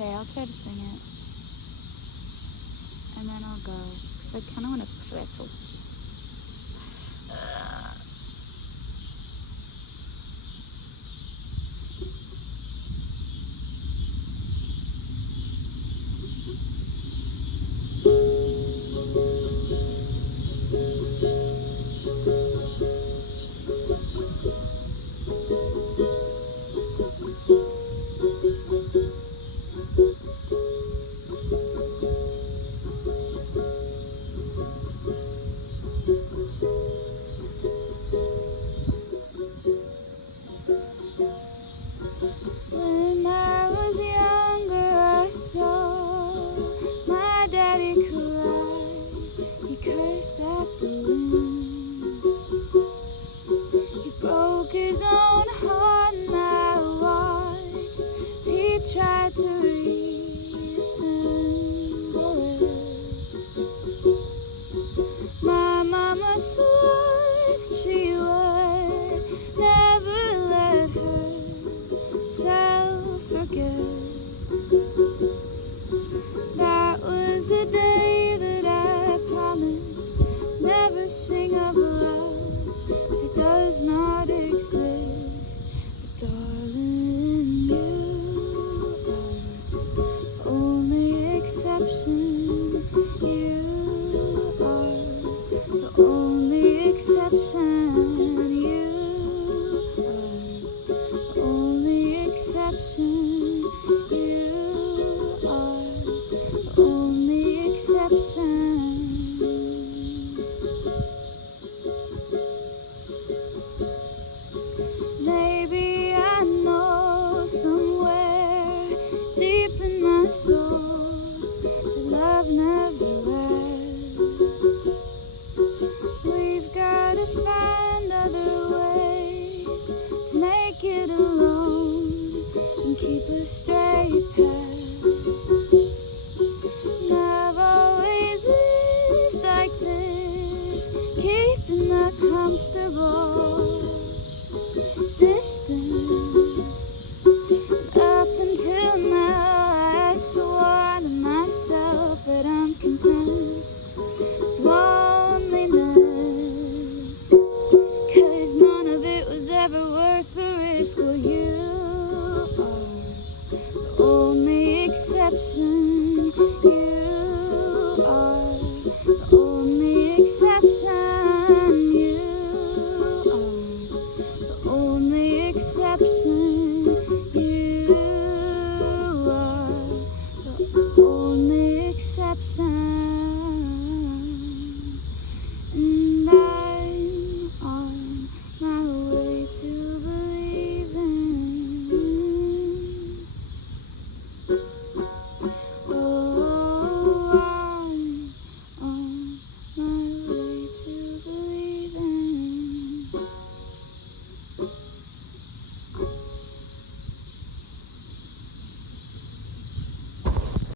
Okay, I'll try to sing it. And then I'll go. 'Cause I kind of want to pretzel. When I was younger, I saw my daddy cry. He cursed at the wind. He broke his own heart, and I watched. He tried to reassemble it. My mama swore she would never let herself forget. That was the day that I promised never sing of love that does not exist. But darling, you are the only exception. You are the only exception. You are the only exception. You are the only exception. Maybe I know somewhere deep in my soul that love never lasts. We've got to find other ways to make it alone and keep a straight path.